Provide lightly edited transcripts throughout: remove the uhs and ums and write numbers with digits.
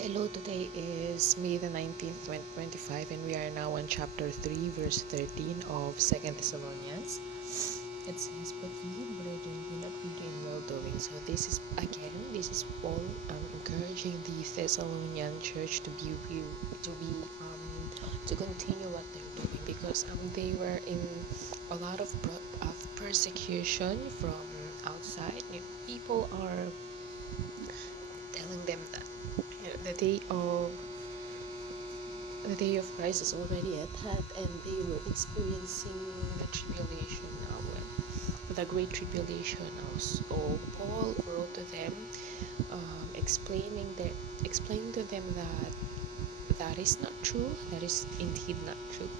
Hello, today is May the 19th, 2025, and we are now on chapter 3, verse 13 of Second Thessalonians. It says, "But ye, brethren, do not weary in well doing." So this is Paul encouraging the Thessalonian church to continue what they're doing because they were in a lot of persecution from outside. People are telling them that the day of Christ is already at hand, and they were experiencing the tribulation now, the great tribulation now. So Paul wrote to them, explaining to them that that is not true. That is indeed not true.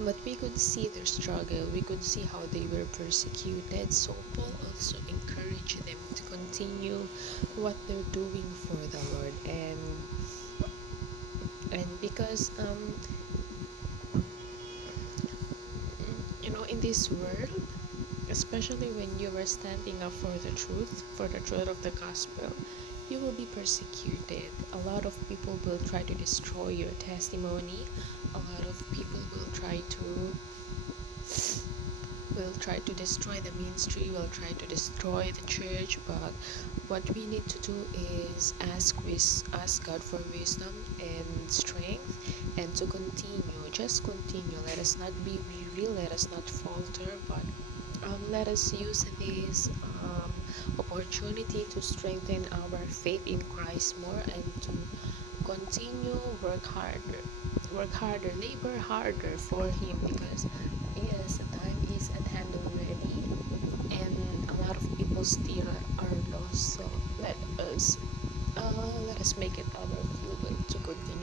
But we could see their struggle. We could see how they were persecuted. So Paul also encouraged them to continue what they're doing for the Lord, and because in this world, especially when you are standing up for the truth of the gospel, you will be persecuted. A lot of people will try to destroy your testimony. A lot of people will try to destroy the ministry, will try to destroy the church. But what we need to do is ask God for wisdom and strength, and to continue. Just continue. Let us not be weary. Let us not falter. But let us use this opportunity to strengthen our faith in Christ more, and to continue work harder, labor harder for Him, because yes, the time is at hand already, and a lot of people still are lost. So let us make it our fuel to continue